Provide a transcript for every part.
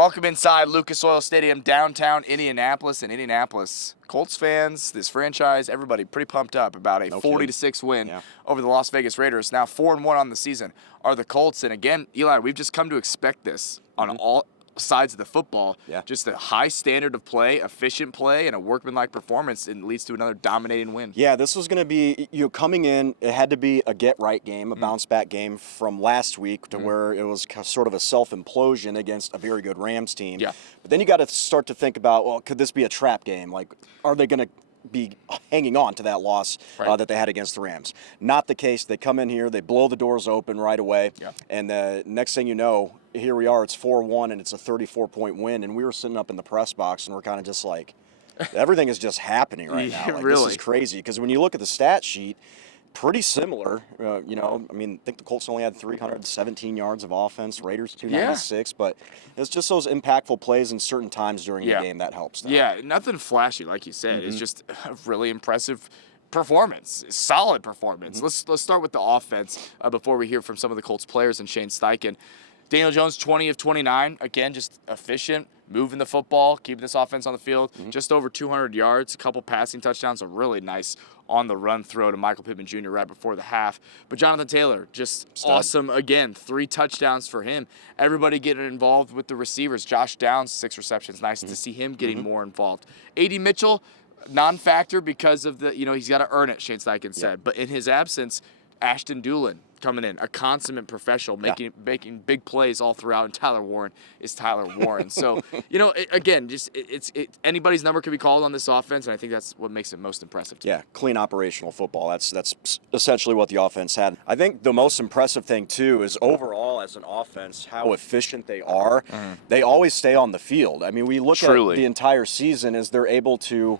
Welcome inside Lucas Oil Stadium, downtown Indianapolis. And Indianapolis Colts fans, this franchise, everybody pretty pumped up about a 40-6 win over the Las Vegas Raiders. Now 4-1 on the season are the Colts. And again, Eli, we've just come to expect this on all sides of the football. Just a high standard of play, efficient play, and a workmanlike performance, and leads to another dominating win. Yeah, this was going to be, coming in, it had to be a get-right game, a bounce-back game from last week to where it was sort of a self-implosion against a very good Rams team. Yeah. But then you got to start to think about, well, could this be a trap game? Like, are they going to be hanging on to that loss that they had against the Rams? Not the case. They come in here, they blow the doors open right away, and the next thing you know, here we are, it's 4-1, and it's a 34-point win, and we were sitting up in the press box, and we're kind of just like, everything is just happening right now. Like, really? This is crazy, because when you look at the stat sheet, pretty similar. I think the Colts only had 317 yards of offense, Raiders 296, but it's just those impactful plays in certain times during the game that helps them. Yeah, nothing flashy, like you said. It's just a really impressive performance, solid performance. Let's start with the offense before we hear from some of the Colts players and Shane Steichen. Daniel Jones, 20 of 29. Again, just efficient, moving the football, keeping this offense on the field. Just over 200 yards, a couple passing touchdowns, a really nice on-the-run throw to Michael Pittman Jr. right before the half. But Jonathan Taylor, just awesome again. 3 touchdowns for him. Everybody getting involved with the receivers. Josh Downs, 6 receptions. Nice to see him getting more involved. A.D. Mitchell, non-factor because of the, he's got to earn it, Shane Steichen said. But in his absence, Ashton Doolin coming in, a consummate professional, making big plays all throughout, and Tyler Warren is Tyler Warren. So, again, it's anybody's number can be called on this offense, and I think that's what makes it most impressive to me. Yeah, clean operational football. That's essentially what the offense had. I think the most impressive thing, too, is overall as an offense, how efficient they are. They always stay on the field. I mean, we look at the entire season as they're able to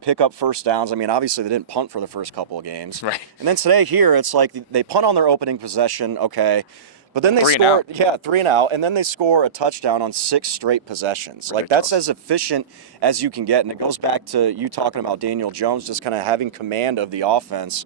pick up first downs. I mean, obviously they didn't punt for the first couple of games. Right. And then today here, it's like they punt on their opening possession, okay, but then they score, 3 and out, and then they score a touchdown on 6 straight possessions. Like, that's as efficient as you can get, and it goes back to you talking about Daniel Jones just kind of having command of the offense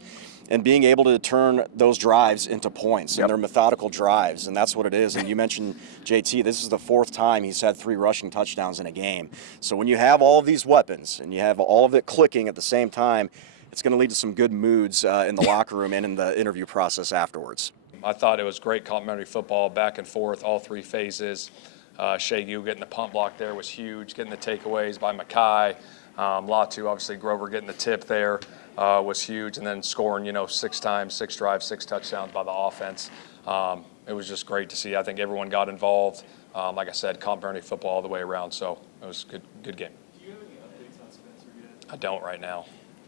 and being able to turn those drives into points, and they're methodical drives, and that's what it is. And you mentioned JT, this is the 4th time he's had 3 rushing touchdowns in a game. So when you have all of these weapons and you have all of it clicking at the same time, it's going to lead to some good moods in the locker room and in the interview process afterwards. I thought it was great complementary football, back and forth, all 3 phases. Shagu getting the punt block there was huge, getting the takeaways by Mackay. Latu, obviously Grover getting the tip there was huge, and then scoring, 6 times, 6 drives, 6 touchdowns by the offense. It was just great to see. I think everyone got involved. Like I said, complementary football all the way around, so it was a good game. Do you have any updates on Spencer yet? I don't right now.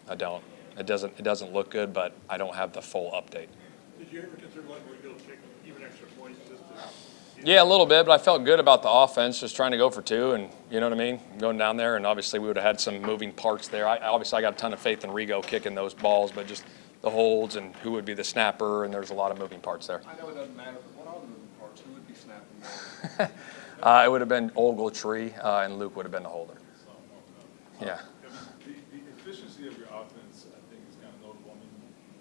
I don't. It doesn't look good, but I don't have the full update. Did you ever consider letting Regal take even extra points just to? Yeah, a little bit, but I felt good about the offense, just trying to go for 2, and you know what I mean, going down there, and obviously we would have had some moving parts there. I got a ton of faith in Rigo kicking those balls, but just the holds and who would be the snapper, and there's a lot of moving parts there. I know it doesn't matter, but what are the moving parts? Who would be snapping? It would have been Ogletree, and Luke would have been the holder. Yeah. The efficiency of your offense, I think, is kind of notable. I mean,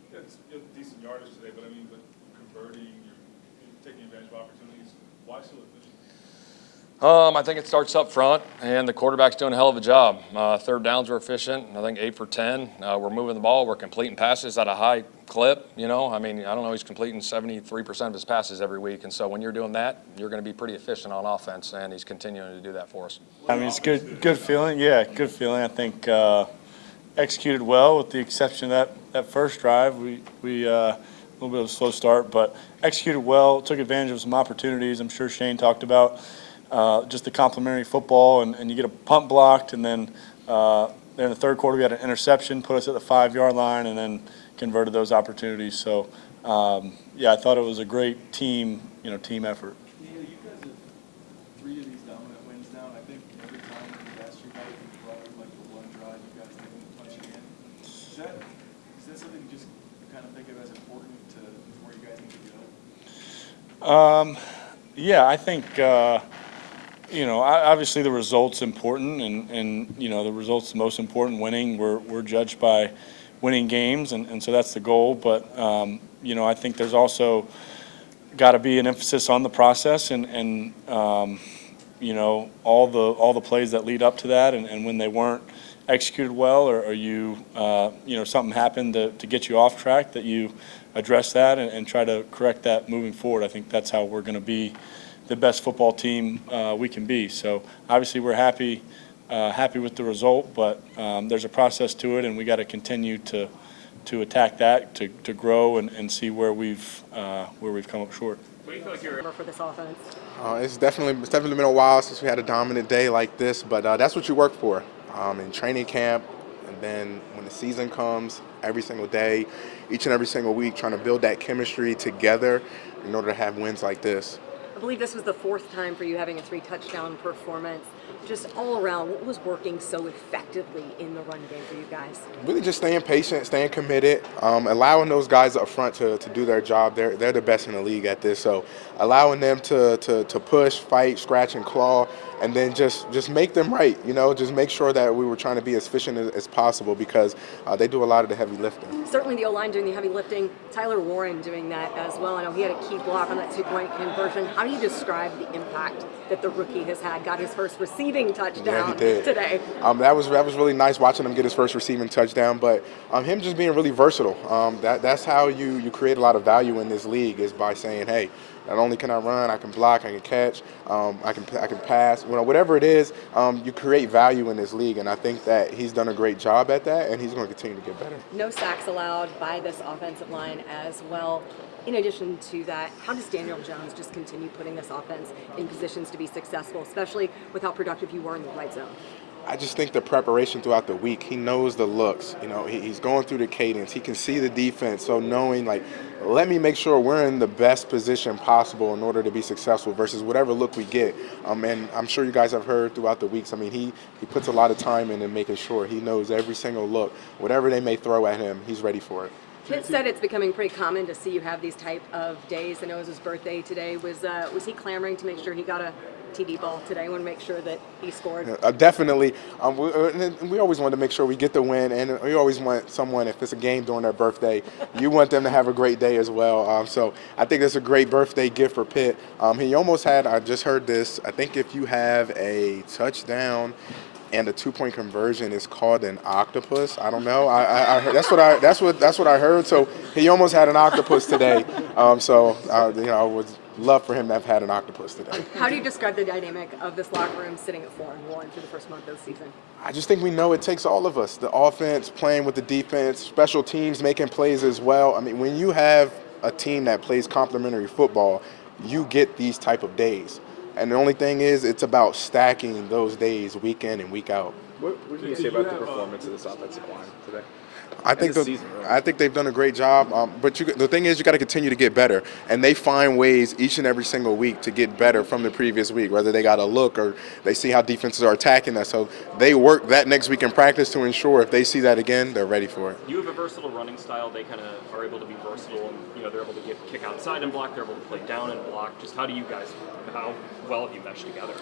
you had decent yardage today, but converting, you're taking advantage of opportunities. Why so efficient? I think it starts up front, and the quarterback's doing a hell of a job. 3rd downs were efficient. I think 8 for 10. We're moving the ball. We're completing passes at a high clip. I don't know. He's completing 73% of his passes every week, and so when you're doing that, you're going to be pretty efficient on offense, and he's continuing to do that for us. I mean, it's good feeling. Yeah, good feeling. I think executed well, with the exception of that first drive. We a little bit of a slow start, but executed well. Took advantage of some opportunities. I'm sure Shane talked about just the complementary football, and you get a punt blocked, and then in the 3rd quarter we had an interception, put us at the 5-yard line, and then converted those opportunities. So I thought it was a great team effort. Yeah, you guys have 3 of these dominant wins now. I think every time we asked you guys, you brought up like the one drive you guys didn't punch again. Is that something you just kind of think of as important to where you guys need to go? Yeah, I think obviously the result's important, and the result's the most important. Winning, we're judged by winning games, and so that's the goal. But I think there's also got to be an emphasis on the process, and all the plays that lead up to that, and when they weren't executed well, or you something happened to get you off track, that you address that and try to correct that moving forward. I think that's how we're going to be the best football team we can be. So obviously we're happy with the result, but there's a process to it, and we got to continue to attack that, to grow and see where we've come up short. What do you feel like you're for this offense? It's definitely been a while since we had a dominant day like this, but that's what you work for in training camp, and then when the season comes, every single day, each and every single week, trying to build that chemistry together in order to have wins like this. I believe this was the 4th time for you having a 3-touchdown performance. Just all around, what was working so effectively in the run game for you guys? Really just staying patient, staying committed, allowing those guys up front to do their job. They're the best in the league at this, so allowing them to push, fight, scratch, and claw, and then just make them right. Just make sure that we were trying to be as efficient as possible, because they do a lot of the heavy lifting. Certainly the O-line doing the heavy lifting, Tyler Warren doing that as well. I know he had a key block on that 2-point conversion. How do you describe the impact that the rookie has had? Got his first receiving touchdown today. That was really nice watching him get his first receiving touchdown, but him just being really versatile. That's how you create a lot of value in this league, is by saying, hey, not only can I run, I can block, I can catch, I can pass. Whatever it is, you create value in this league, and I think that he's done a great job at that, and he's going to continue to get better. No sacks allowed by this offensive line as well. In addition to that, how does Daniel Jones just continue putting this offense in positions to be successful, especially with how productive you were in the right zone? I just think the preparation throughout the week, he knows the looks. He's going through the cadence. He can see the defense. So knowing, let me make sure we're in the best position possible in order to be successful versus whatever look we get. And I'm sure you guys have heard throughout the weeks. He puts a lot of time in making sure he knows every single look. Whatever they may throw at him, he's ready for it. Pitt said it's becoming pretty common to see you have these type of days. I know it was his birthday today. Was he clamoring to make sure he got a TD ball today? I want to make sure that he scored. Definitely. We always want to make sure we get the win, and we always want someone, if it's a game during their birthday, you want them to have a great day as well. So I think it's a great birthday gift for Pitt. He almost had, I just heard this, I think if you have a touchdown and a 2-point conversion is called an octopus. I don't know. I heard, that's what I heard. So he almost had an octopus today. I would love for him to have had an octopus today. How do you describe the dynamic of this locker room sitting at 4-1 for the first month of the season? I just think we know it takes all of us. The offense playing with the defense, special teams making plays as well. When you have a team that plays complementary football, you get these type of days. And the only thing is, it's about stacking those days week in and week out. What can you say about the performance of this offensive line today? I think they've done a great job. But the thing is, you got to continue to get better, and they find ways each and every single week to get better from the previous week. Whether they got a look or they see how defenses are attacking us, so they work that next week in practice to ensure if they see that again, they're ready for it. You have a versatile running style. They kind of are able to be versatile, and they're able to kick outside and block. They're able to play down and block. Just how well have you meshed together?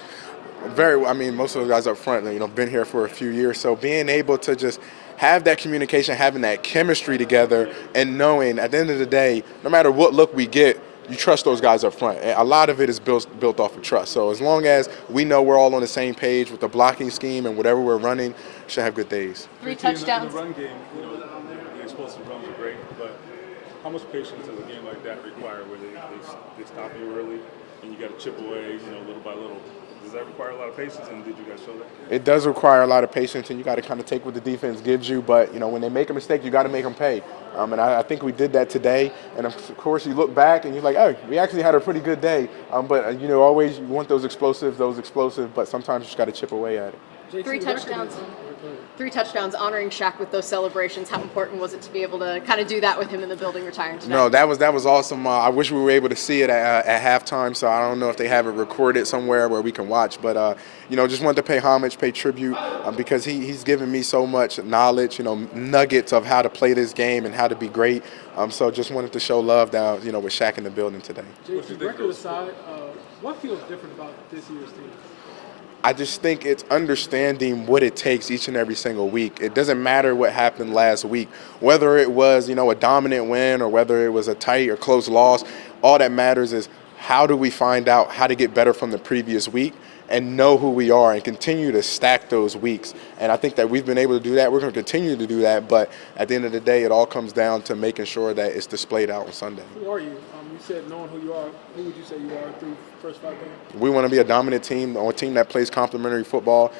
Most of the guys up front, been here for a few years, so being able to just have that communication, having that chemistry together, and knowing at the end of the day, no matter what look we get, you trust those guys up front. And a lot of it is built off of trust. So as long as we know we're all on the same page with the blocking scheme and whatever we're running, we should have good days. 3 touchdowns. In the run game, the explosive runs are great, but how much patience does a game like that require, where they stop you early and you got to chip away, little by little? Does that require a lot of patience, and did you guys show that? It does require a lot of patience, and you got to kind of take what the defense gives you. But when they make a mistake, you got to make them pay. And I think we did that today. And of course, you look back and you're like, oh, we actually had a pretty good day. But always you want those explosive. But sometimes you just got to chip away at it. 3 touchdowns. 3 touchdowns, honoring Shaq with those celebrations. How important was it to be able to kind of do that with him in the building retiring today? No, that was awesome. I wish we were able to see it at halftime, so I don't know if they have it recorded somewhere where we can watch. But, just wanted to pay homage, pay tribute, because he's given me so much knowledge, nuggets of how to play this game and how to be great. So just wanted to show love down, with Shaq in the building today. JT, record aside, what feels different about this year's team? I just think it's understanding what it takes each and every single week. It doesn't matter what happened last week, whether it was, a dominant win or whether it was a tight or close loss. All that matters is how do we find out how to get better from the previous week and know who we are and continue to stack those weeks. And I think that we've been able to do that. We're going to continue to do that. But at the end of the day, it all comes down to making sure that it's displayed out on Sunday. Who are you? You said knowing who you are. Who would you say you are through the first 5 games? We want to be a dominant team, or a team that plays complementary football,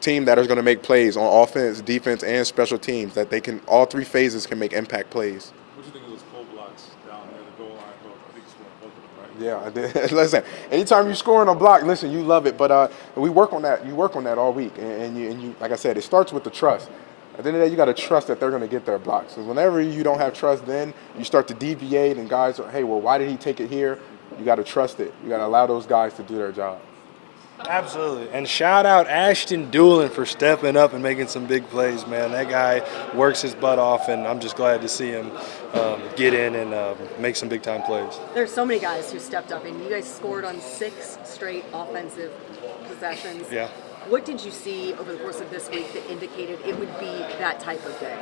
team that is going to make plays on offense, defense, and special teams, that they can, all 3 phases can make impact plays. What do you think of those pull blocks down near the goal line? I think you scored both of them, right? Yeah, I did. Listen, anytime you score on a block, listen, you love it. But we work on that. You work on that all week, and you, like I said, it starts with the trust. At the end of the day, you got to trust that they're going to get their blocks. So whenever you don't have trust, then you start to deviate, and guys are, hey, well, why did he take it here? You got to trust it. You got to allow those guys to do their job. Absolutely. And shout out Ashton Doolin for stepping up and making some big plays, man. That guy works his butt off, and I'm just glad to see him get in and make some big-time plays. There's so many guys who stepped up, and you guys scored on 6 straight offensive possessions. Yeah. What did you see over the course of this week that indicated it would be that type of day?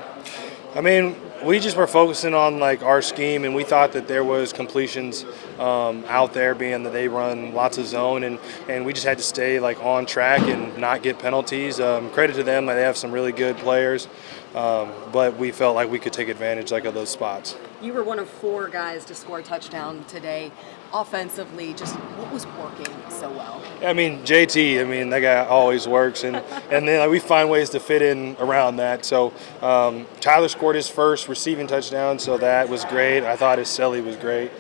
I mean, we just were focusing on like our scheme, and we thought that there was completions out there, being that they run lots of zone, and we just had to stay like on track and not get penalties. Credit to them, like, they have some really good players, but we felt like we could take advantage like of those spots. You were one of 4 guys to score a touchdown today. Offensively, just what was working so well? I mean, JT, I mean, that guy always works, and then like, we find ways to fit in around that. So Tyler scored his first receiving touchdown, so that was great. I thought his celly was great.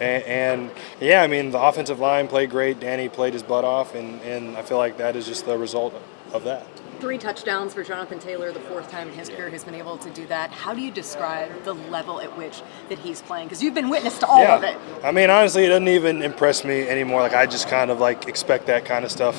And yeah, I mean, the offensive line played great. Danny played his butt off, and I feel like that is just the result of that. 3 touchdowns for Jonathan Taylor, the 4th time in his career he's been able to do that. How do you describe the level at which that he's playing? Because you've been witness to all of it. I mean, honestly, it doesn't even impress me anymore. Like, I just kind of like expect that kind of stuff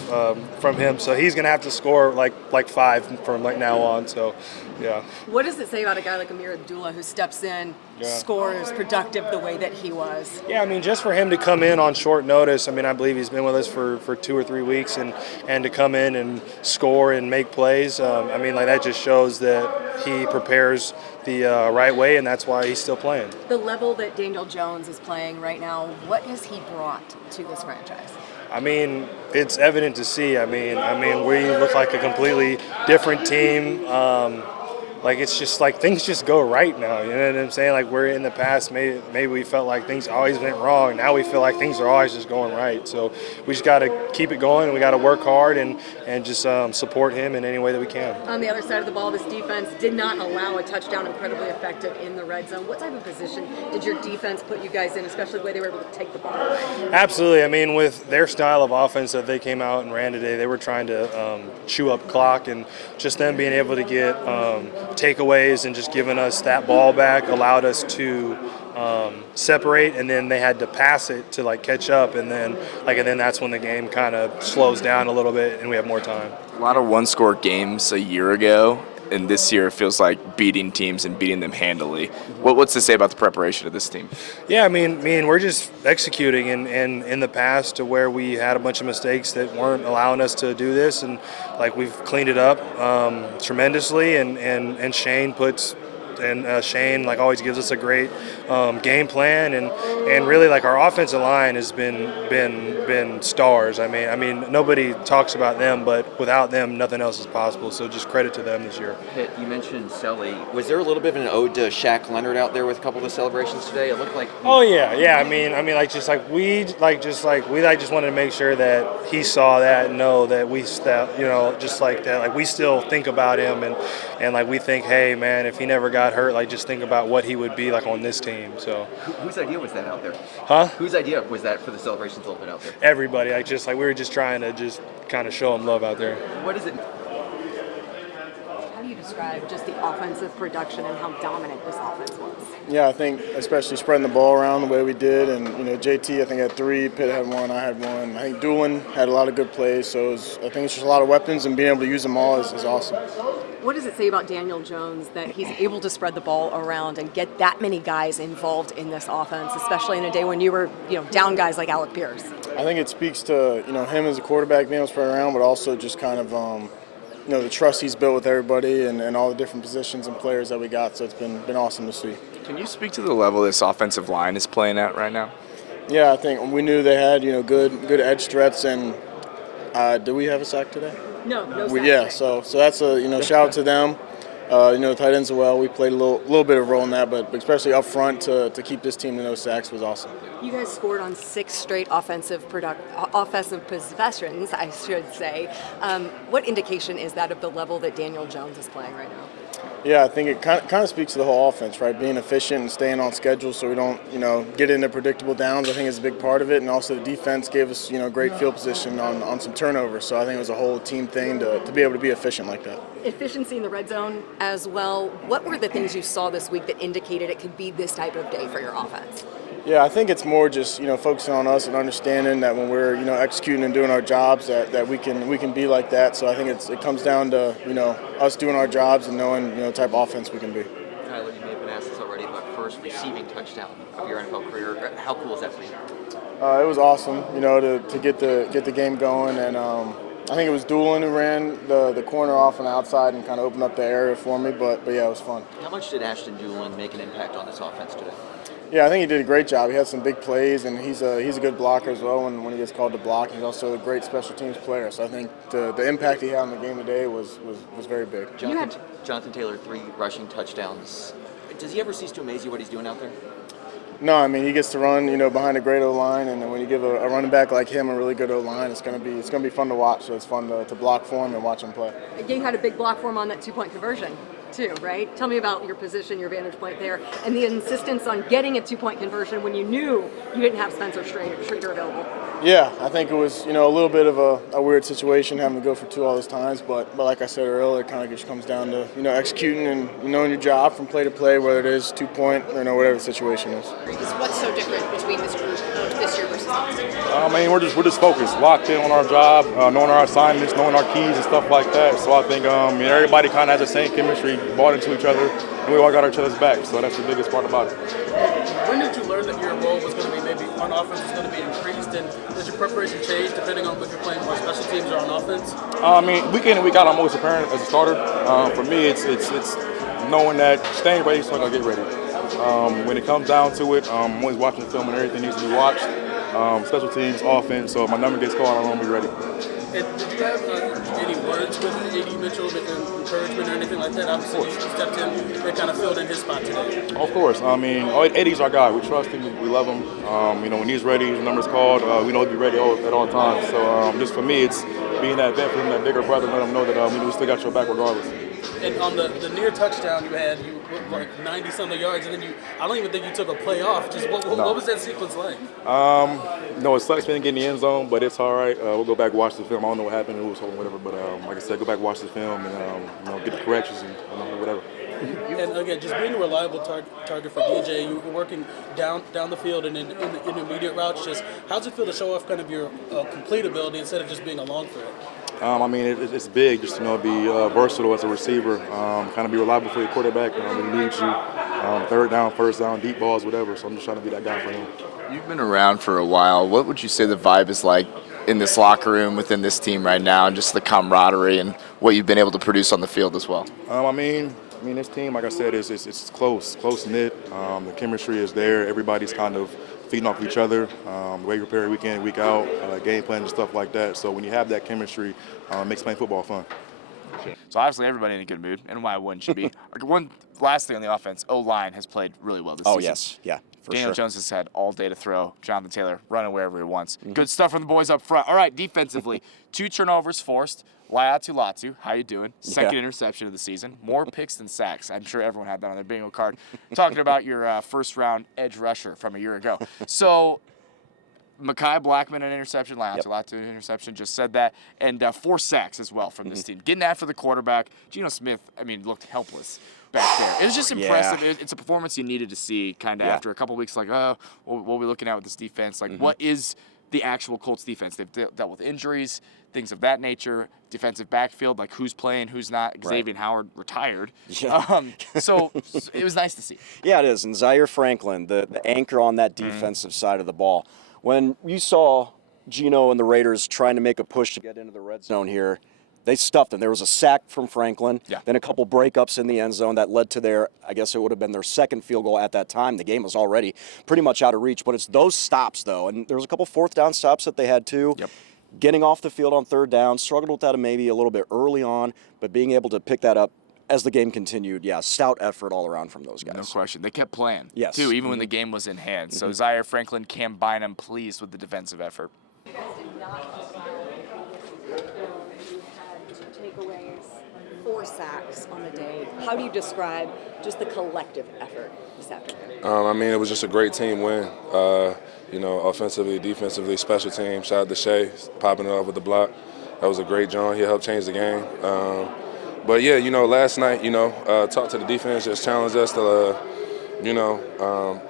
from him. So he's gonna have to score like 5 from like now on. So, yeah. What does it say about a guy like Amir Abdullah who steps in, scores, productive the way that he was? Yeah, I mean, just for him to come in on short notice. I mean, I believe he's been with us for 2 or 3 weeks, and to come in and score and make plays. I mean, like, that just shows that he prepares the right way, and that's why he's still playing. The level that Daniel Jones is playing right now, what has he brought to this franchise? I mean, it's evident to see. I mean, we look like a completely different team. Like, it's just like things just go right now. You know what I'm saying? Like, we're in the past, maybe we felt like things always went wrong. Now we feel like things are always just going right. So we just got to keep it going, and we got to work hard and just support him in any way that we can. On the other side of the ball, this defense did not allow a touchdown, incredibly effective in the red zone. What type of position did your defense put you guys in, especially the way they were able to take the ball away? Absolutely. I mean, with their style of offense that they came out and ran today, they were trying to chew up clock, and just them being able to get takeaways and just giving us that ball back allowed us to separate, and then they had to pass it to like catch up, and then that's when the game kind of slows down a little bit and we have more time. A lot of one-score games a year ago, and this year it feels like beating teams and beating them handily. What's to say about the preparation of this team? Yeah, I mean, we're just executing, and in the past to where we had a bunch of mistakes that weren't allowing us to do this, and like we've cleaned it up tremendously, and Shane like always gives us a great game plan, and really like our offensive line has been stars. I mean nobody talks about them, but without them nothing else is possible. So just credit to them this year. Pitt, you mentioned Selly. Was there a little bit of an ode to Shaq Leonard out there with a couple of the celebrations today? It looked like. Oh yeah. I mean we just wanted to make sure that he saw that and know that we just like that, like we still think about him, and like we think, hey man, if he never got hurt, like just think about what he would be like on this team. So whose idea was that out there? Huh? Whose idea was that for the celebrations a little bit out there? Everybody, we were just trying to just kind of show him love out there. What is it? How do you describe just the offensive production and how dominant this offense was? Yeah, I think especially spreading the ball around the way we did, and JT I think had 3, Pitt had 1, I had 1. I think Doolin had a lot of good plays, so I think it's just a lot of weapons, and being able to use them all is awesome. What does it say about Daniel Jones that he's able to spread the ball around and get that many guys involved in this offense, especially in a day when you were down guys like Alec Pierce? I think it speaks to him as a quarterback being able to spread around, but also just kind of the trust he's built with everybody and all the different positions and players that we got. So it's been awesome to see. Can you speak to the level this offensive line is playing at right now? Yeah, I think we knew they had good edge threats, and did we have a sack today? No sacks Yeah, today. so that's a shout out to them. The tight ends as well. We played a little bit of a role in that, but especially up front to keep this team to no sacks was awesome. You guys scored on 6 straight offensive possessions, I should say. What indication is that of the level that Daniel Jones is playing right now? Yeah, I think it kind of speaks to the whole offense, right? Being efficient and staying on schedule so we don't, get into predictable downs. I think is a big part of it, and also the defense gave us, great field position on some turnovers. So I think it was a whole team thing to be able to be efficient like that. Efficiency in the red zone as well. What were the things you saw this week that indicated it could be this type of day for your offense? Yeah, I think it's more just focusing on us and understanding that when we're executing and doing our jobs that we can be like that. So I think it comes down to us doing our jobs and knowing the type of offense we can be. Tyler, you may have been asked this already, but first receiving touchdown of your NFL career. How cool is that for you? It was awesome, to get the game going, and I think it was Doolin who ran the corner off on the outside and kind of opened up the area for me. But yeah, it was fun. How much did Ashton Doolin make an impact on this offense today? Yeah, I think he did a great job. He had some big plays, and he's a good blocker as well when he gets called to block. He's also a great special teams player. So I think the impact he had on the game today was very big. Jonathan Taylor, 3 rushing touchdowns. Does he ever cease to amaze you what he's doing out there? No, I mean he gets to run, behind a great O-line, and then when you give a running back like him a really good O-line, it's gonna be fun to watch. So it's fun to block for him and watch him play. You had a big block for him on that 2-point conversion too, right? Tell me about your position, your vantage point there, and the insistence on getting a 2-point conversion when you knew you didn't have Spencer Stringer available. Yeah, I think it was a little bit of a weird situation having to go for 2 all those times, but like I said earlier, it kind of just comes down to executing and knowing your job from play to play, whether it is 2-point or whatever the situation is. What's so different between this group this year versus last year? I mean, we're just focused, locked in on our job, knowing our assignments, knowing our keys and stuff like that. So I think everybody kind of has the same chemistry, bought into each other, and we all got each other's back. So that's the biggest part about it. When did you learn that your role was going to be maybe on offense was going to be increased, and does your preparation change depending on if you're playing more special teams or on offense? I mean, week in and week out, I'm always preparing as a starter. For me, it's knowing that staying ready so I can get ready. When it comes down to it, I'm always watching the film and everything needs to be watched. Special teams, offense, so if my number gets called, I want to be ready. And did you have any words with A.D. Mitchell, encouragement or anything like that? Obviously, you stepped in and kind of filled in his spot today. Of course. I mean, Eddie's our guy. We trust him. We love him. When he's ready, his number's called. We know he'll be ready at all times. So just for me, it's being that vet for him, that bigger brother, let him know that we still got your back regardless. And on the near touchdown you had, you were like 90-something yards, and then I don't even think you took a play off. Just what was that sequence like? No, it sucks being in the end zone, but it's all right. We'll go back and watch the film. I don't know what happened, who was holding whatever, but like I said, go back and watch the film and get the corrections and whatever. And again, just being a reliable target for DJ, you were working down the field and in the intermediate routes. Just how's it feel to show off kind of your complete ability instead of just being a long threat? I mean, it's big just to be versatile as a receiver, kind of be reliable for your quarterback when he needs you. Third down, first down, deep balls, whatever. So I'm just trying to be that guy for him. You've been around for a while. What would you say the vibe is like in this locker room within this team right now, and just the camaraderie and what you've been able to produce on the field as well? I mean, this team, like I said, it's close-knit. The chemistry is there. Everybody's kind of feeding off each other. The way you prepare week in, week out, game plan and stuff like that. So when you have that chemistry, it makes playing football fun. So obviously everybody in a good mood, and why wouldn't you be? One last thing on the offense, O-line has played really well this season. Oh, yes. Yeah, for Daniel sure. Jones has had all day to throw. Jonathan Taylor running wherever he wants. Good stuff from the boys up front. All right, defensively, 2 turnovers forced. Latu, how you doing? Second interception of the season. More picks than sacks. I'm sure everyone had that on their bingo card. Talking about your first-round edge rusher from a year ago. So Mekhi Blackman an interception, Latu an interception, just said that. And 4 sacks as well from this team. Getting after the quarterback. Geno Smith, looked helpless back there. It was just impressive. It's a performance you needed to see kind of after a couple weeks like, what are we looking at with this defense? Like, what is the actual Colts defense? They've dealt with injuries, things of that nature, defensive backfield, like who's playing, who's not. Xavier Howard retired. Yeah. So it was nice to see. Yeah, it is. And Zaire Franklin, the anchor on that defensive side of the ball. When you saw Geno and the Raiders trying to make a push to get into the red zone here, They stuffed them. There was a sack from Franklin, Yeah. then a couple breakups in the end zone that led to their, I guess it would have been their second field goal at that time. The game was already pretty much out of reach, but it's those stops, though. And there was a couple fourth down stops that they had, too. Yep. Getting off the field on third down, struggled with that maybe a little bit early on, but being able to pick that up as the game continued, yeah, stout effort all around from those guys. No question. They kept playing, Yes. too, even when the game was in hand. So Zaire Franklin, Cam Bynum, pleased with the defensive effort. You guys did not you had 2 takeaways, 4 sacks on the day. How do you describe just the collective effort this afternoon? I mean, it was just a great team win. Offensively, defensively, special team. Shout out to Shea, popping it off with the block. That was a great joint. He helped change the game. But yeah, last night, talked to the defense, just challenged us to,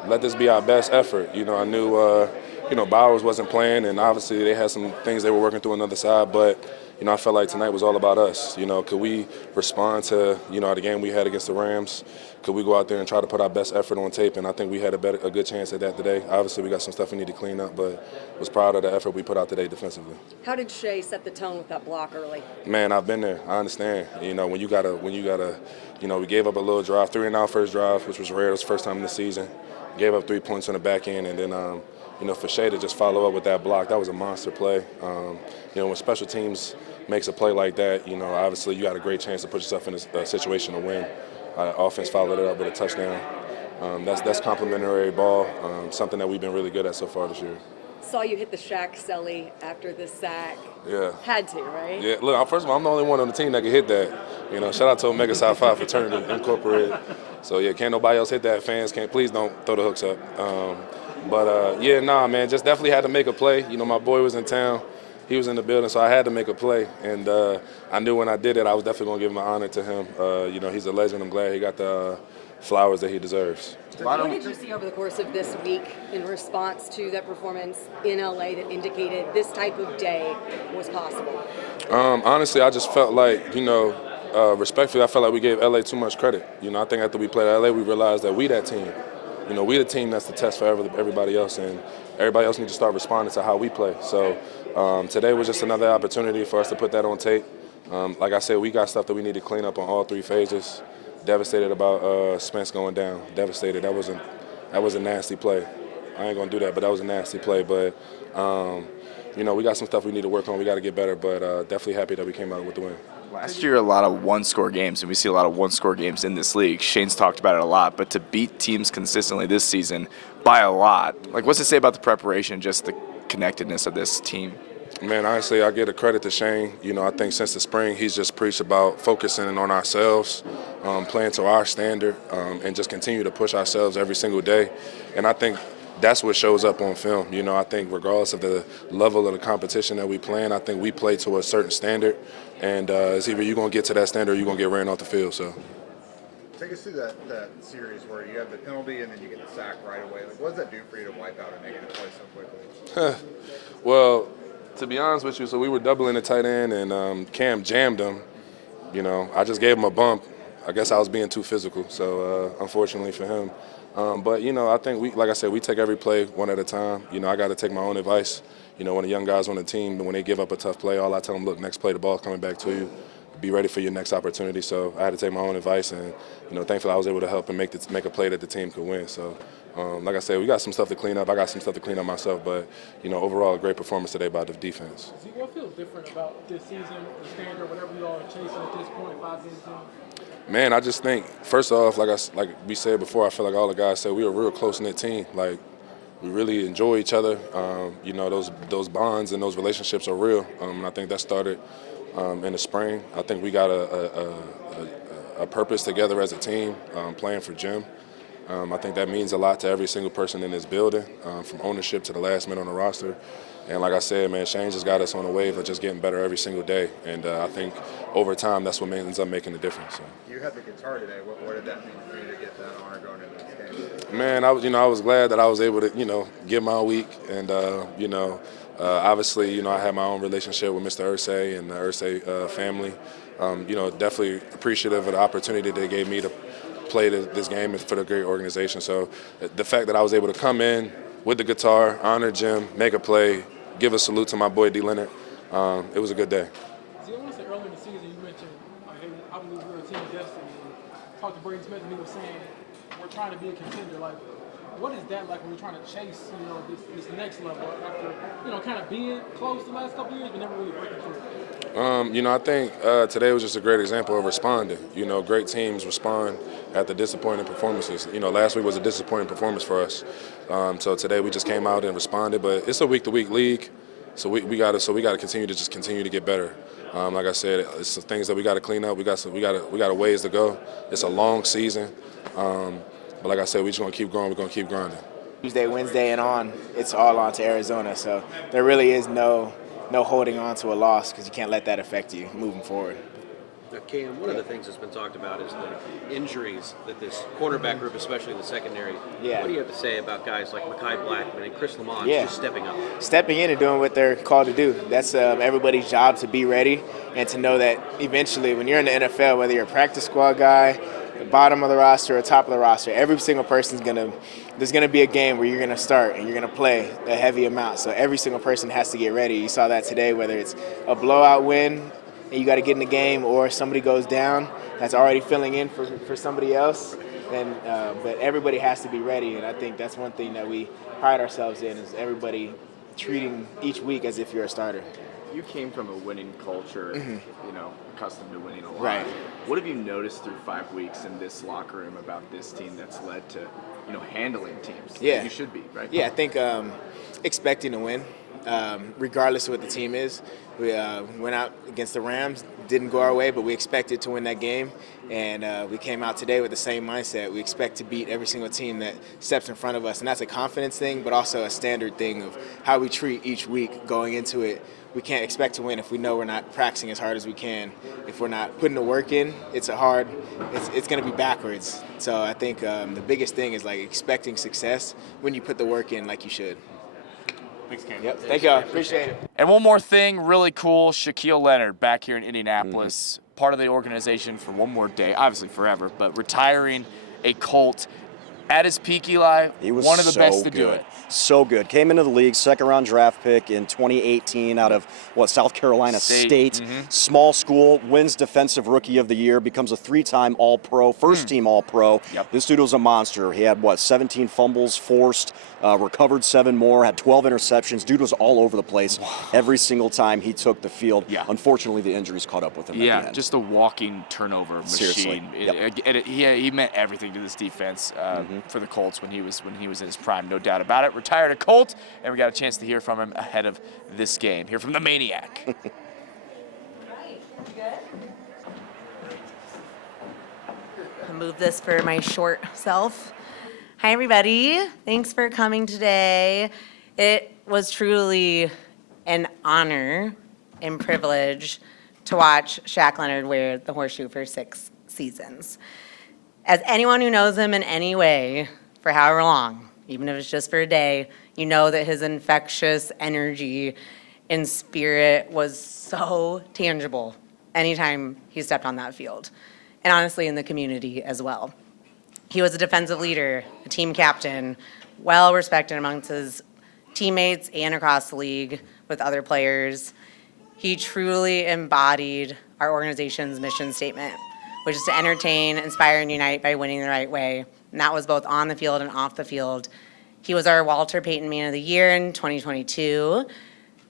let this be our best effort. I knew, Bowers wasn't playing, and obviously they had some things they were working through on the other side. But, I felt like tonight was all about us. Could we respond to, the game we had against the Rams? Could we go out there and try to put our best effort on tape? And I think we had a good chance at that today. Obviously, we got some stuff we need to clean up, but was proud of the effort we put out today defensively. How did Shea set the tone with that block early? Man, I've been there. I understand. When you gotta, we gave up a little drive, 3-and-out first drive, which was rare. It was the first time in the season. Gave up 3 points on the back end, and then, for Shea to just follow up with that block, that was a monster play. When special teams makes a play like that, obviously you got a great chance to put yourself in a situation to win. Offense followed it up with a touchdown. That's complimentary ball, something that we've been really good at so far this year. Saw you hit the Shaq Selly after the sack. Yeah. Had to, right? Yeah, look, first of all, I'm the only one on the team that can hit that. Shout out to Omega Psi Phi Fraternity Incorporated. So, yeah, can't nobody else hit that. Fans can't, please don't throw the hooks up. Man, just definitely had to make a play. My boy was in town. He was in the building, so I had to make a play. And I knew when I did it, I was definitely going to give my honor to him. He's a legend. I'm glad he got the flowers that he deserves. What did you see over the course of this week in response to that performance in LA that indicated this type of day was possible? Honestly, I just felt like, respectfully, I felt like we gave LA too much credit. I think after we played LA, we realized that we that team. We the team that's the test for everybody else, and everybody else needs to start responding to how we play. So today was just another opportunity for us to put that on tape. Like I said, we got stuff that we need to clean up on all 3 phases. Devastated about Spence going down. Devastated. That was a nasty play. I ain't gonna do that, but that was a nasty play. But we got some stuff we need to work on. We got to get better, but definitely happy that we came out with the win. Last year, a lot of one-score games, and we see a lot of one-score games in this league. Shane's talked about it a lot, but to beat teams consistently this season by a lot, what's it say about the preparation, just the connectedness of this team? Man, honestly, I give the credit to Shane. I think since the spring, he's just preached about focusing on ourselves, playing to our standard, and just continue to push ourselves every single day. And I think that's what shows up on film. I think regardless of the level of the competition that we play in, I think we play to a certain standard. And it's either you're going to get to that standard or you're going to get ran off the field. So. Take us through that series where you have the penalty and then you get the sack right away. What does that do for you to wipe out a negative play so quickly? Well, to be honest with you, so we were doubling the tight end, and Cam jammed him. I just gave him a bump. I guess I was being too physical, so unfortunately for him. But I think like I said, we take every play one at a time. I got to take my own advice. When the young guys on the team, when they give up a tough play, all I tell them, look, next play, the ball's coming back to you. Be ready for your next opportunity. So I had to take my own advice, and thankfully I was able to help and make a play that the team could win. So, like I said, we got some stuff to clean up. I got some stuff to clean up myself, but overall, a great performance today by the defense. What feels different about this season, the standard, whatever you all are chasing at this point, 5 games in? Man, I just think first off, like we said before, I feel like all the guys said we were a real close-knit team. Like we really enjoy each other. Those bonds and those relationships are real. And I think that started in the spring. I think we got a purpose together as a team, playing for Jim. I think that means a lot to every single person in this building, from ownership to the last man on the roster. And like I said, man, Shane just got us on a wave of just getting better every single day. And I think over time, that's what ends up making the difference. So. You had the guitar today. What did that mean for you to get that honor going into this game? Man, I was glad that I was able to, get my week. And, obviously, I had my own relationship with Mr. Irsay and the Irsay family. Definitely appreciative of the opportunity they gave me to play this game for the great organization. So the fact that I was able to come in with the guitar, honor Jim, make a play, give a salute to my boy D. Leonard, it was a good day. I want to say earlier in the season, you mentioned, hey, I believe we're a team of destiny. And talked to Braden Smith, and he was saying, we're trying to be a contender. Like, what is that like when you're trying to chase, this next level after, kind of being close the last couple of years, but never really breaking through? I think today was just a great example of responding. Great teams respond at the disappointing performances. Last week was a disappointing performance for us. So today we just came out and responded. But it's a week-to-week league, so we got to continue to get better. Like I said, it's some things that we got to clean up. We got a ways to go. It's a long season. But like I said, we're just gonna keep growing. We're gonna keep grinding. Tuesday, Wednesday, and on, it's all on to Arizona. So there really is no holding on to a loss because you can't let that affect you moving forward. Cam, one of the things that's been talked about is the injuries that this cornerback group, especially in the secondary. Yeah. What do you have to say about guys like Mekhi Blackman and Chris Lamont just stepping up? Stepping in and doing what they're called to do. That's everybody's job, to be ready and to know that eventually when you're in the NFL, whether you're a practice squad guy, the bottom of the roster or top of the roster, every single person's there's gonna be a game where you're gonna start and you're gonna play a heavy amount. So every single person has to get ready. You saw that today, whether it's a blowout win and you got to get in the game, or somebody goes down that's already filling in for somebody else. But everybody has to be ready, and I think that's one thing that we pride ourselves in is everybody treating each week as if you're a starter. You came from a winning culture, accustomed to winning a lot. Right. What have you noticed through 5 weeks in this locker room about this team that's led to, handling teams? Yeah. You should be, right? Yeah, I think expecting to win, regardless of what the team is. We went out against the Rams, didn't go our way, but we expected to win that game. And we came out today with the same mindset. We expect to beat every single team that steps in front of us. And that's a confidence thing, but also a standard thing of how we treat each week going into it. We can't expect to win if we know we're not practicing as hard as we can. If we're not putting the work in, it's going to be backwards. So I think the biggest thing is expecting success when you put the work in like you should. Thanks, Cam. Yep. Thank y'all. Appreciate it. And one more thing, really cool, Shaq Leonard back here in Indianapolis, part of the organization for one more day, obviously forever, but retiring a Colt. At his peak, Eli, he was one of the so best to good. do it. So good. Came into the league, second-round draft pick in 2018 out of, South Carolina State. Small school, wins Defensive Rookie of the Year, becomes a 3-time All-Pro, first-team All-Pro. Yep. This dude was a monster. He had, 17 fumbles forced, recovered 7 more, had 12 interceptions. Dude was all over the place every single time he took the field. Yeah. Unfortunately, the injuries caught up with him at the end. Just a walking turnover machine. Seriously. He meant everything to this defense. For the Colts when he was in his prime, no doubt about it. Retired a Colt, and we got a chance to hear from him ahead of this game. Hear from the Maniac. I'll move this for my short self. Hi, everybody. Thanks for coming today. It was truly an honor and privilege to watch Shaq Leonard wear the horseshoe for 6 seasons. As anyone who knows him in any way for however long, even if it's just for a day, you know that his infectious energy and spirit was so tangible anytime he stepped on that field, and honestly in the community as well. He was a defensive leader, a team captain, well respected amongst his teammates and across the league with other players. He truly embodied our organization's mission statement, which is to entertain, inspire, and unite by winning the right way. And that was both on the field and off the field. He was our Walter Payton Man of the Year in 2022.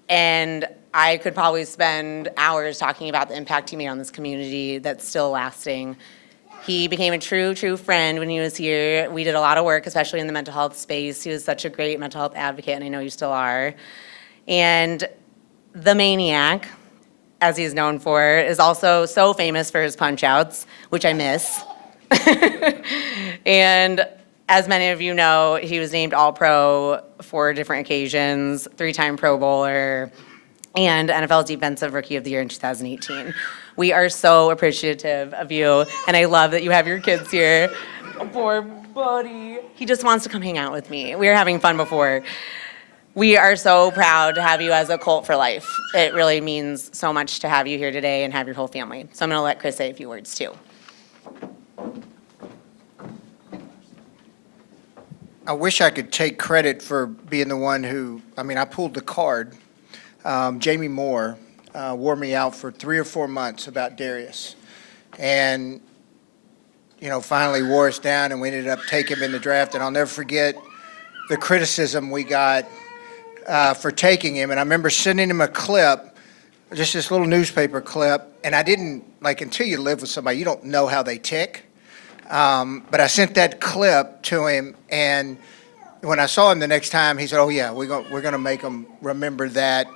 And I could probably spend hours talking about the impact he made on this community that's still lasting. He became a true friend when he was here. We did a lot of work, especially in the mental health space. He was such a great mental health advocate, and I know you still are. And the Maniac, as he's known for, is also so famous for his punch-outs, which I miss. And as many of you know, he was named All-Pro 4 different occasions, 3-time Pro Bowler, and NFL's Defensive Rookie of the Year in 2018. We are so appreciative of you, and I love that you have your kids here. Oh, poor buddy. He just wants to come hang out with me. We were having fun before. We are so proud to have you as a Colt for life. It really means so much to have you here today and have your whole family. So I'm going to let Chris say a few words, too. I wish I could take credit for being the one who, I pulled the card. Jamie Moore wore me out for 3 or 4 months about Darius. And, finally wore us down, and we ended up taking him in the draft. And I'll never forget the criticism we got for taking him. And I remember sending him a clip, just this little newspaper clip, and I didn't, until you live with somebody, you don't know how they tick. But I sent that clip to him, and when I saw him the next time, he said, "Oh yeah, we're going to make him remember that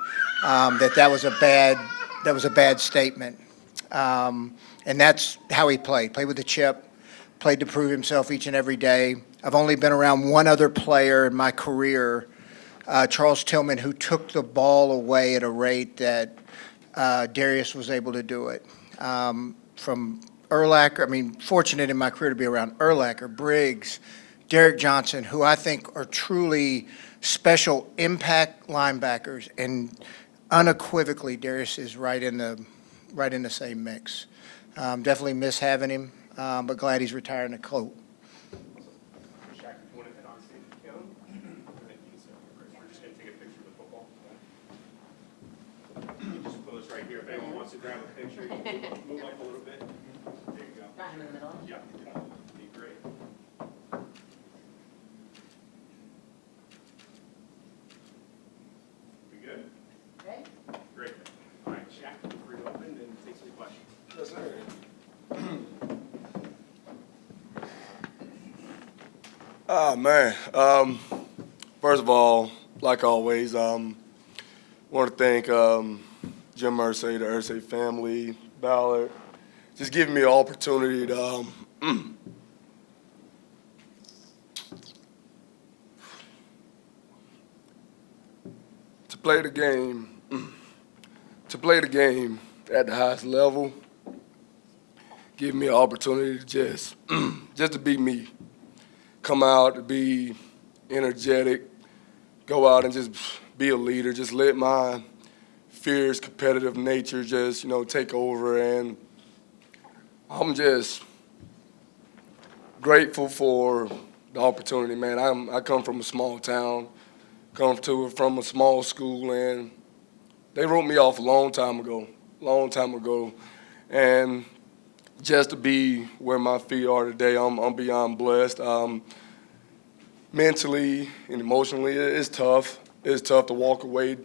that was a bad statement." And that's how he played with the chip, played to prove himself each and every day. I've only been around one other player in my career, Charles Tillman, who took the ball away at a rate that Darius was able to do it. From Urlacher, fortunate in my career to be around Urlacher, Briggs, Derek Johnson, who I think are truly special impact linebackers, and unequivocally Darius is right in the same mix. Definitely miss having him, but glad he's retiring a Colt. Shaq, if you want to head on stage, you can. We're just going to take a picture of the football. You just put us right here. If anyone wants to grab a picture, you can move up a little bit. There you go. Got him in the middle? Yeah. Be great. We good? Okay. Great. All right, Shaq, feel free to open and take some questions. Yes, sir. Man. First of all, like always, want to thank Jim Irsay, the Irsay family, Ballard, just giving me an opportunity to play the game, at the highest level. Give me an opportunity to just to be me. Come out to be energetic, go out and just be a leader, just let my fierce competitive nature just, take over. And I'm just grateful for the opportunity, man. I come from a small town, from a small school, and they wrote me off a long time ago. And just to be where my feet are today, I'm beyond blessed. Mentally and emotionally, it's tough. It's tough to walk away,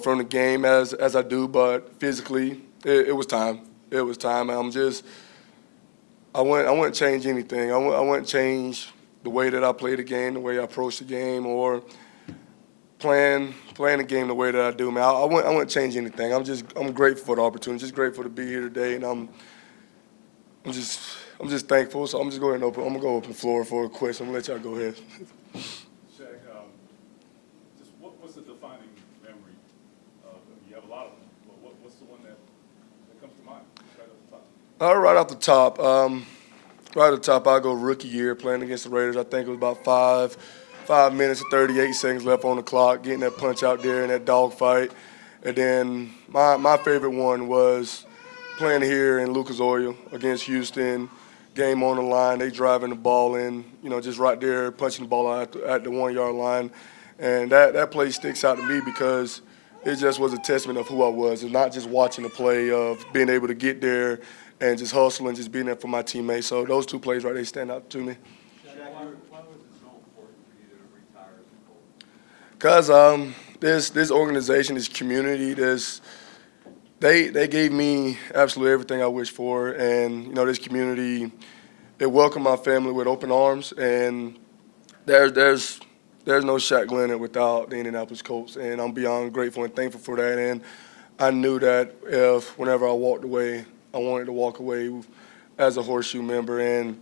from the game as I do, but physically, it was time. It was time. I wouldn't change anything. I wouldn't change the way that I play the game, the way I approach the game, or playing the game the way that I do, man. I wouldn't change anything. I'm grateful for the opportunity. Just grateful to be here today, and I'm just thankful. So I'm just going to open the floor for a question. I'm gonna let y'all go ahead. Shaq, what's the defining memory of, you have a lot of them, but what's the one that comes to mind right off the top? Right off the top, I'll go rookie year playing against the Raiders. I think it was about 5 minutes and 38 seconds left on the clock, getting that punch out there in that dogfight. And then my favorite one was playing here in Lucas Oil against Houston. Game on the line, they driving the ball in, just right there, punching the ball out at the 1 yard line. And that play sticks out to me because it just was a testament of who I was. And not just watching the play, of being able to get there and just hustle and just being there for my teammates. So those two plays right there stand out to me. Why was it so important for you to retire as a Colt? Because this organization, this community, they gave me absolutely everything I wished for. And, this community, they welcomed my family with open arms. And there's no Shaq Leonard without the Indianapolis Colts. And I'm beyond grateful and thankful for that. And I knew that whenever I walked away, I wanted to walk away as a horseshoe member. And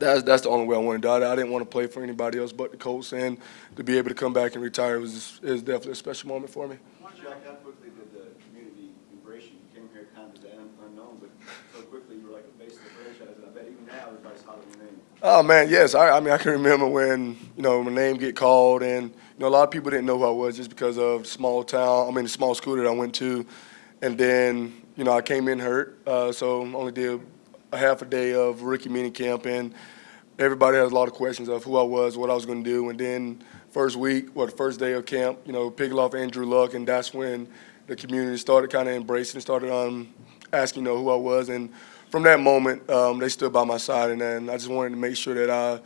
that's the only way I wanted to do it. I didn't want to play for anybody else but the Colts. And to be able to come back and retire is definitely a special moment for me. Shaq, how quickly did the community embrace you? You came here kind of as an unknown, but so quickly you were like the face of the franchise. And I bet even now everybody's hollering your name. Oh, man, yes. I can remember when, my name get called, and, a lot of people didn't know who I was just because of the small school that I went to. And then, I came in hurt, so only did a half a day of rookie mini camp, and everybody has a lot of questions of who I was, what I was going to do. And then the first day of camp, picking off Andrew Luck, and that's when the community started kind of embracing, started asking, who I was. And from that moment, they stood by my side, and then I just wanted to make sure that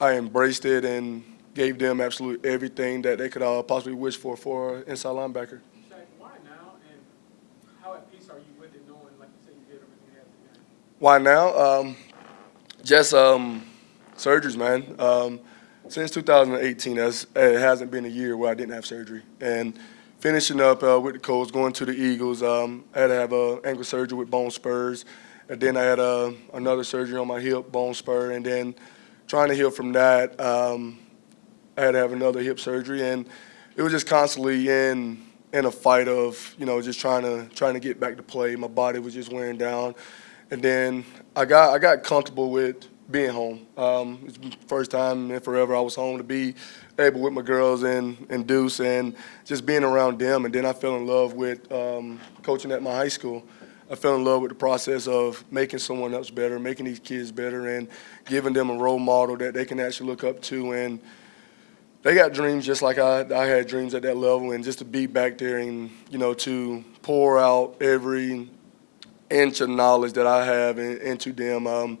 I embraced it and gave them absolutely everything that they could possibly wish for an inside linebacker. Shaq, why now, and how at peace are you with it, knowing, like you said, you did everything you had to do? Why now? Just surgeries, man. Since 2018, it hasn't been a year where I didn't have surgery. And finishing up with the Colts, going to the Eagles, I had to have ankle surgery with bone spurs. And then I had another surgery on my hip, bone spur. And then trying to heal from that, I had to have another hip surgery. And it was just constantly in a fight of, just trying to get back to play. My body was just wearing down. And then I got comfortable with being home. It's the first time in forever I was home to be able with my girls and Deuce and just being around them. And then I fell in love with coaching at my high school. I fell in love with the process of making someone else better, making these kids better, and giving them a role model that they can actually look up to. And they got dreams just like I had dreams at that level. And just to be back there and, to pour out every inch of knowledge that I have into them,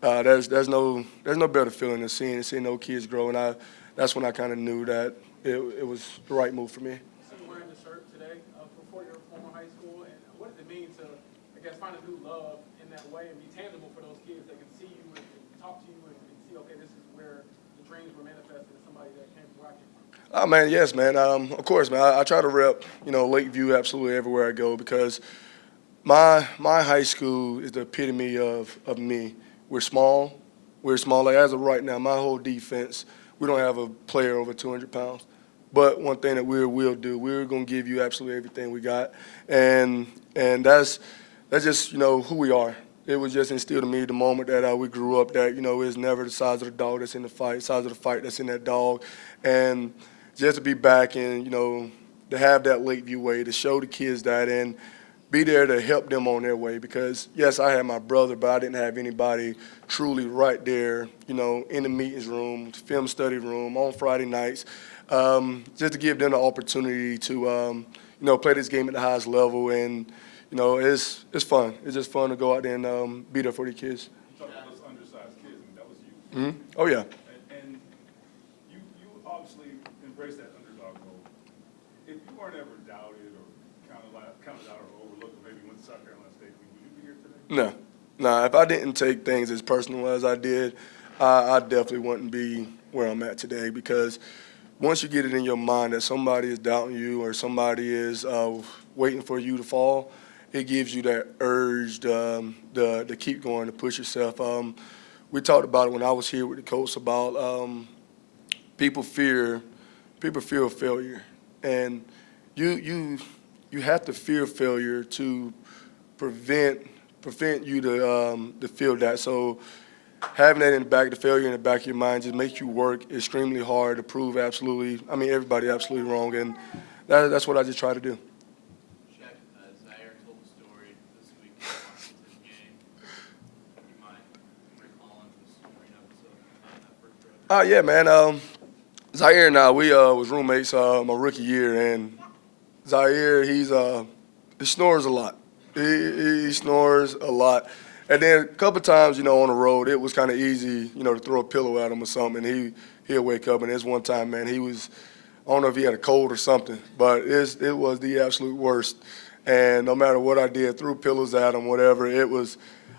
there's no better feeling than seeing those kids grow, and that's when I kind of knew that it was the right move for me. So you're wearing the shirt today before your former high school, and what does it mean to, I guess, find a new love in that way and be tangible for those kids that can see you and talk to you and see, okay, this is where the dreams were manifested as somebody that came from where I came from? Oh man, yes, man. Of course, man. I try to rep, Lakeview absolutely everywhere I go because my high school is the epitome of me. We're small. Like as of right now, my whole defense, we don't have a player over 200 pounds. But one thing that we'll do, we're going to give you absolutely everything we got. And that's just, who we are. It was just instilled in me the moment that we grew up that, it's never the size of the dog that's in the fight, size of the fight that's in that dog. And just to be back and, to have that Lakeview way, to show the kids that and be there to help them on their way because, yes, I had my brother, but I didn't have anybody truly right there, in the meetings room, film study room, on Friday nights, just to give them the opportunity to, play this game at the highest level. And, it's fun. It's just fun to go out there and be there for the kids. You talked about those undersized kids, and that was you. Mm-hmm. Oh, yeah. And you obviously embraced that underdog role. If you weren't ever doubted or counted out or overlooked, or maybe went to South Carolina State, would you be here today? No. If I didn't take things as personal as I did, I definitely wouldn't be where I'm at today because once you get it in your mind that somebody is doubting you or somebody is waiting for you to fall, it gives you that urge to keep going, to push yourself. We talked about it when I was here with the Colts about people fear failure, and you have to fear failure to prevent you to feel that. So having that in the back, the failure in the back of your mind just makes you work extremely hard to prove everybody absolutely wrong, and that's what I just try to do. Shaq, Zaire told the story this week in the Washington game. You mind recalling the story of that first drive? Yeah, man. Zaire and I, we was roommates my rookie year, and Zaire, he snores a lot. He snores a lot. And then a couple times, on the road, it was kind of easy, to throw a pillow at him or something, and he'll wake up. And there's one time, man, I don't know if he had a cold or something, but it was the absolute worst. And no matter what I did, threw pillows at him, whatever,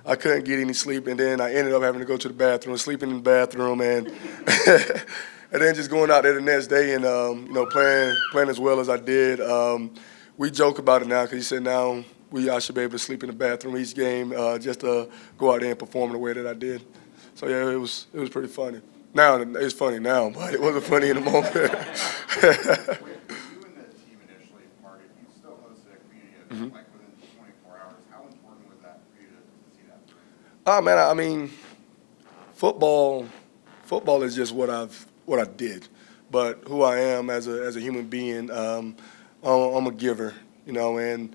I couldn't get any sleep. And then I ended up having to go to the bathroom, sleeping in the bathroom, and and then just going out there the next day and, playing as well as I did. We joke about it now because he said now I should be able to sleep in the bathroom each game just to go out there and perform the way that I did. So, yeah, it was pretty funny. Now, it's funny now, but it wasn't funny in the moment. When you and the team initially parted, you still hosted a community event like within 24 hours. How important was that for you to see that? Man, I mean, football is just what I did. But who I am as a human being, I'm a giver, and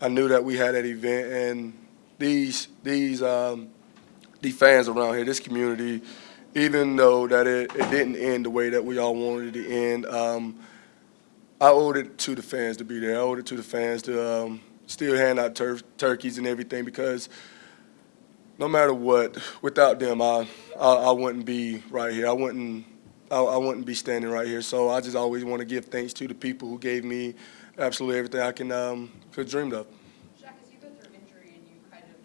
I knew that we had that event, and these fans around here, this community, even though that it didn't end the way that we all wanted it to end, I owed it to the fans to be there. I owed it to the fans to still hand out turkeys and everything, because no matter what, without them, I wouldn't be right here. I wouldn't be standing right here. So I just always want to give thanks to the people who gave me absolutely everything I could dream of. Shaq, as you go through injury and you kind of,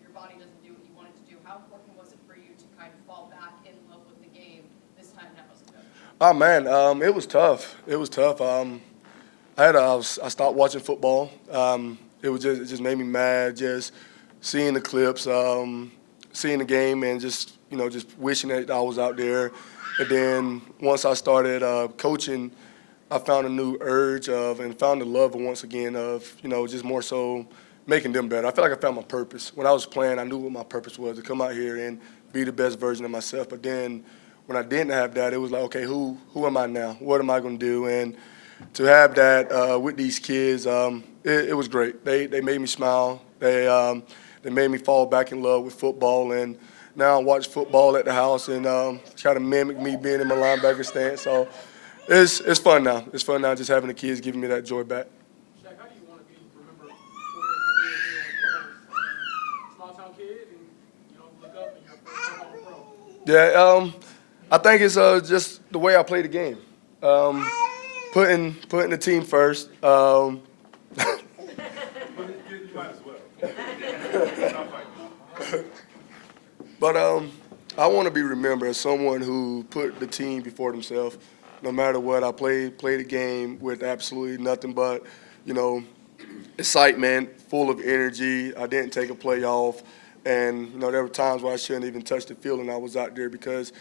your body doesn't do what you want it to do, how important was it for you to kind of fall back in love with the game this time now as a coach? Oh man, it was tough. It was tough. I stopped watching football. It just made me mad just seeing the clips, seeing the game, and just wishing that I was out there. And then once I started coaching, I found a new urge and found the love once again of just more so making them better. I feel like I found my purpose. When I was playing, I knew what my purpose was, to come out here and be the best version of myself. But then when I didn't have that, it was like, okay, who am I now? What am I going to do? And to have that with these kids, it was great. They made me smile. They made me fall back in love with football. And now I watch football at the house and try to mimic me being in my linebacker stance. So it's fun now. It's fun now just having the kids giving me that joy back. Shaq, how do you want to be remembered for your career here with the Colts? Small town kid, and look up and you're a pro. Yeah, I think it's just the way I play the game. Putting the team first. But I want to be remembered as someone who put the team before themselves. No matter what, I played the game with absolutely nothing but, excitement, full of energy. I didn't take a play off. And, there were times where I shouldn't even touch the field, and I was out there because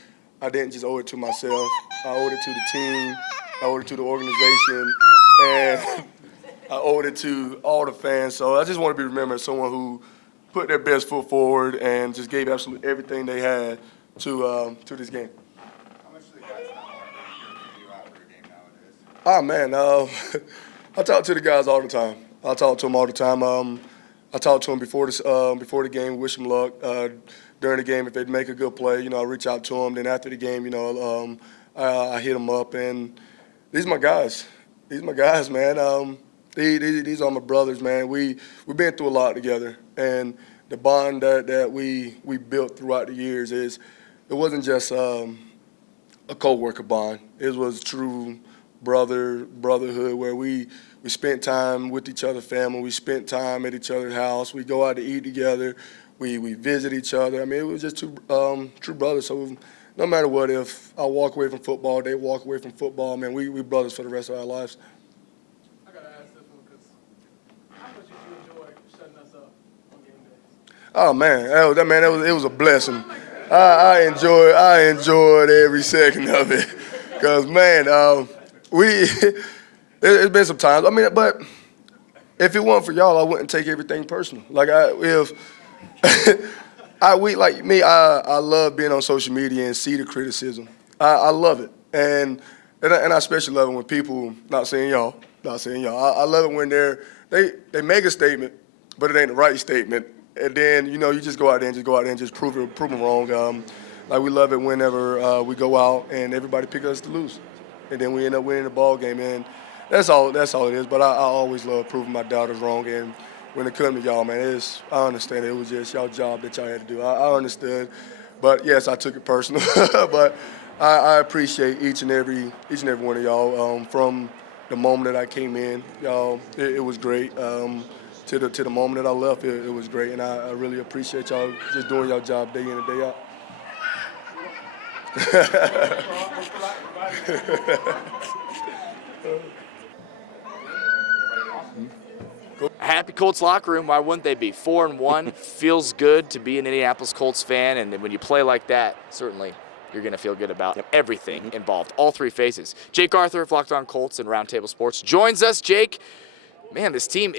I didn't just owe it to myself. I owed it to the team. I owed it to the organization. And I owed it to all the fans. So I just want to be remembered as someone who put their best foot forward and just gave absolutely everything they had to this game. How much do the guys now want to do after a game nowadays? Oh, man, I talk to the guys all the time. I talk to them all the time. I talk to them before the game, wish them luck. During the game, if they make a good play, I reach out to them. Then after the game, I hit them up. And these are my guys. These are my guys, man. These are my brothers, man. We've been through a lot together. And the bond that we built throughout the years it wasn't just a co-worker bond. It was true brotherhood where we spent time with each other's family. We spent time at each other's house. We go out to eat together. We visit each other. I mean, it was just two true brothers. So no matter what, if I walk away from football, they walk away from football, man, we brothers for the rest of our lives. I got to ask this one because how much did you enjoy shutting us up on game days? Oh, man, it was a blessing. I enjoyed every second of it. Because, man, it's been some times. I mean, but if it wasn't for y'all, I wouldn't take everything personal. Like, I love being on social media and see the criticism. I love it. And I especially love it when people, not saying y'all. I love it when they make a statement, but it ain't the right statement. And then, you just go out there and just prove them wrong. Like, we love it whenever we go out and everybody pick us to lose. And then we end up winning the ball game. And that's all it is. But I always love proving my doubters wrong. And when it comes to y'all, man, I understand it was just y'all job that y'all had to do. I understood. But, yes, I took it personal. But I appreciate each and every one of y'all. From the moment that I came in, y'all, it was great. To the moment that I left, it was great. And I really appreciate y'all just doing y'all job day in and day out. A happy Colts locker room, why wouldn't they be? 4-1, feels good to be an Indianapolis Colts fan, and when you play like that, certainly you're going to feel good about everything involved, all three phases. Jake Arthur of Locked On Colts and Roundtable Sports joins us. Jake, man, this team,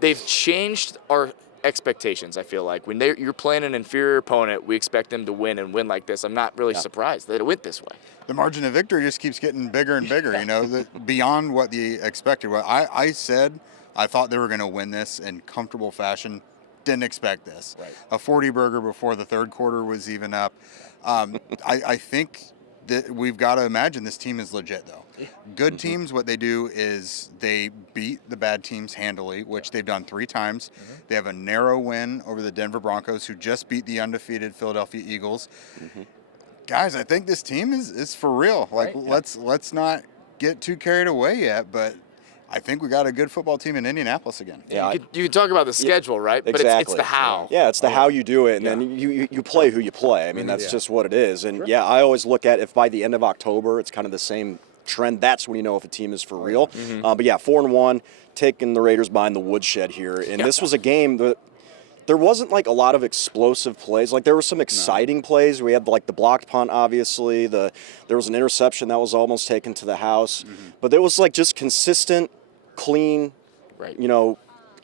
they've changed our expectations, I feel like. When you're playing an inferior opponent, we expect them to win and win like this. I'm not really surprised that it went this way. The margin of victory just keeps getting bigger and bigger, beyond what the expected. I said I thought they were going to win this in comfortable fashion. Didn't expect this. Right. A 40 burger before the third quarter was even up. I think we've got to imagine this team is legit, though. Good teams, what they do is they beat the bad teams handily, which they've done 3 times. They have a narrow win over the Denver Broncos, who just beat the undefeated Philadelphia Eagles. Guys, I think this team is for real. Like, let's not get too carried away yet, but I think we got a good football team in Indianapolis again. Yeah, you can talk about the schedule, right? But Exactly. it's the how. Yeah, it's the how you do it, and then you play who you play. I mean, that's just what it is. And I always look at if by the end of October it's kind of the same trend, that's when you know if a team is for real. But 4-1, taking the Raiders behind the woodshed here. And this was a game that there wasn't like a lot of explosive plays. Like there were some exciting plays. We had like the blocked punt, obviously. There was an interception that was almost taken to the house. But there was like just consistent, clean,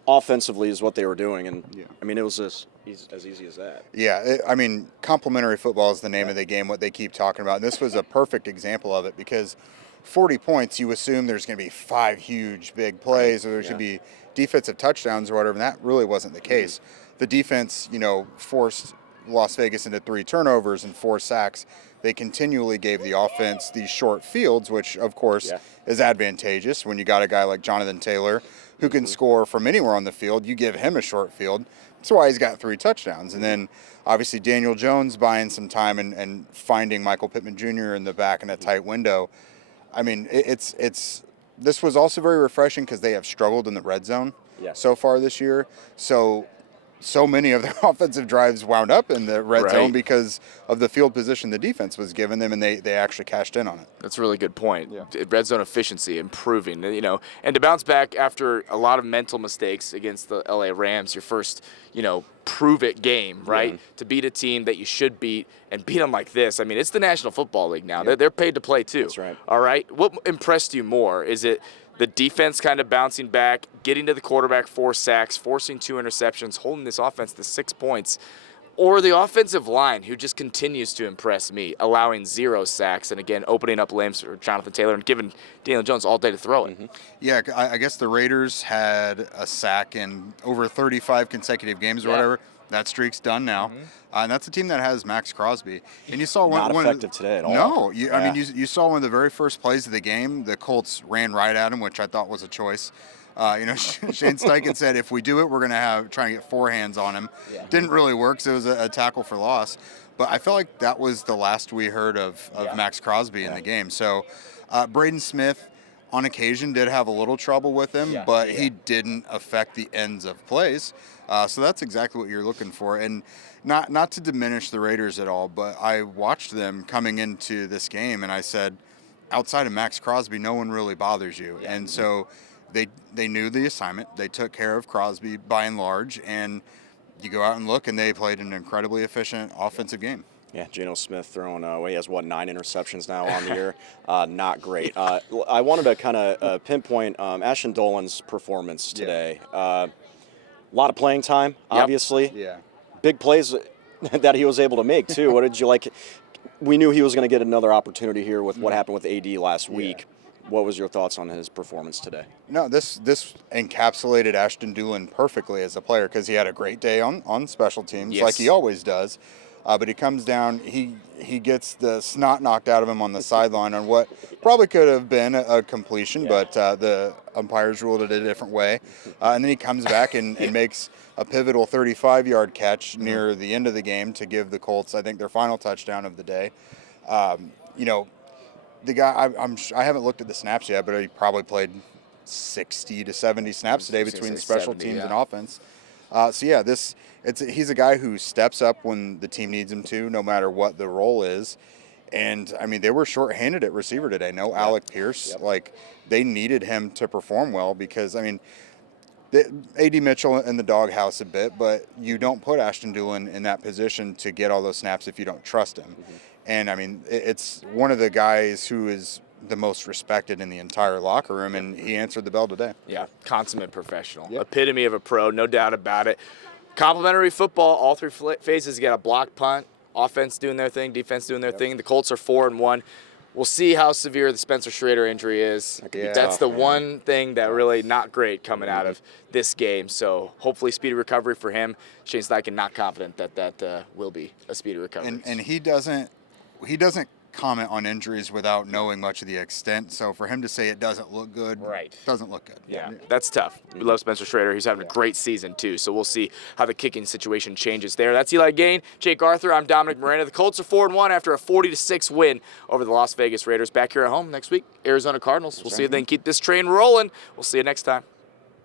offensively is what they were doing. And I mean, it was as easy as that. Yeah, I mean, complementary football is the name of the game, what they keep talking about. And this was a perfect example of it because 40 points, you assume there's going to be 5 huge big plays or there's going to be defensive touchdowns or whatever, and that really wasn't the case. The defense, forced Las Vegas into 3 turnovers and 4 sacks. They continually gave the offense these short fields, which, of course, is advantageous when you got a guy like Jonathan Taylor who can score from anywhere on the field. You give him a short field. That's why he's got 3 touchdowns. And then, obviously, Daniel Jones buying some time and finding Michael Pittman Jr. in the back in a tight window. I mean, this was also very refreshing because they have struggled in the red zone so far this year. So many of their offensive drives wound up in the red zone because of the field position the defense was giving them, and they actually cashed in on it. That's a really good point. Red zone efficiency improving, and to bounce back after a lot of mental mistakes against the LA Rams, your first, prove it game, right? To beat a team that you should beat and beat them like this. I mean, it's the National Football League now. They're paid to play too. That's right. All right. What impressed you more? Is it the defense kind of bouncing back, getting to the quarterback, 4 sacks, forcing 2 interceptions, holding this offense to 6 points, or the offensive line who just continues to impress me, allowing 0 sacks and, again, opening up lanes for Jonathan Taylor and giving Daniel Jones all day to throw it? Yeah, I guess the Raiders had a sack in over 35 consecutive games or whatever. That streak's done now. And that's a team that has Max Crosby. And you saw Not effective today at all. No. I mean, you saw one of the very first plays of the game, the Colts ran right at him, which I thought was a choice. Shane Steichen said, if we do it, we're going to try and get 4 hands on him. Didn't really work, so it was a tackle for loss. But I felt like that was the last we heard of Max Crosby in the game. So Braden Smith, on occasion, did have a little trouble with him, but he didn't affect the ends of plays. So that's exactly what you're looking for. And not to diminish the Raiders at all, but I watched them coming into this game, and I said, outside of Max Crosby, no one really bothers you. And so they knew the assignment. They took care of Crosby by and large, and you go out and look, and they played an incredibly efficient offensive game. Yeah, Geno Smith throwing he has 9 interceptions now on the year. Not great. I wanted to kind of pinpoint Ashton Dolan's performance today. A lot of playing time, obviously. Yeah. Big plays that he was able to make, too. What did you like? We knew he was going to get another opportunity here with what happened with AD last week. What was your thoughts on his performance today? No, this encapsulated Ashton Dolan perfectly as a player because he had a great day on special teams, like he always does. But he comes down, he gets the snot knocked out of him on the sideline on what probably could have been a completion, but the umpires ruled it a different way. And then he comes back and makes a pivotal 35-yard catch near the end of the game to give the Colts, I think, their final touchdown of the day. The guy, I haven't looked at the snaps yet, but he probably played 60 to 70 snaps today between special teams and offense. He's a guy who steps up when the team needs him to, no matter what the role is. And, I mean, they were shorthanded at receiver today. No Alec Pierce. Like, they needed him to perform well because, I mean, A.D. Mitchell in the doghouse a bit, but you don't put Ashton Dolan in that position to get all those snaps if you don't trust him. And, I mean, it's one of the guys who is the most respected in the entire locker room, and he answered the bell today. Yeah, consummate professional. Epitome of a pro, no doubt about it. Complimentary football, all 3 phases. You got a block punt, offense doing their thing, defense doing their thing. The Colts are 4-1. We'll see how severe the Spencer Schrader injury is. That's the one thing that really not great coming out of this game. So hopefully speedy recovery for him. Shane Steichen not confident that will be a speedy recovery. And he doesn't comment on injuries without knowing much of the extent. So for him to say it doesn't look good, doesn't look good. Yeah, that's tough. We love Spencer Schrader. He's having a great season, too. So we'll see how the kicking situation changes there. That's Eli Gain, Jake Arthur. I'm Dominic Miranda. The Colts are 4-1 after a 40-6 win over the Las Vegas Raiders. Back here at home next week, Arizona Cardinals. We'll see if they can keep this train rolling. We'll see you next time.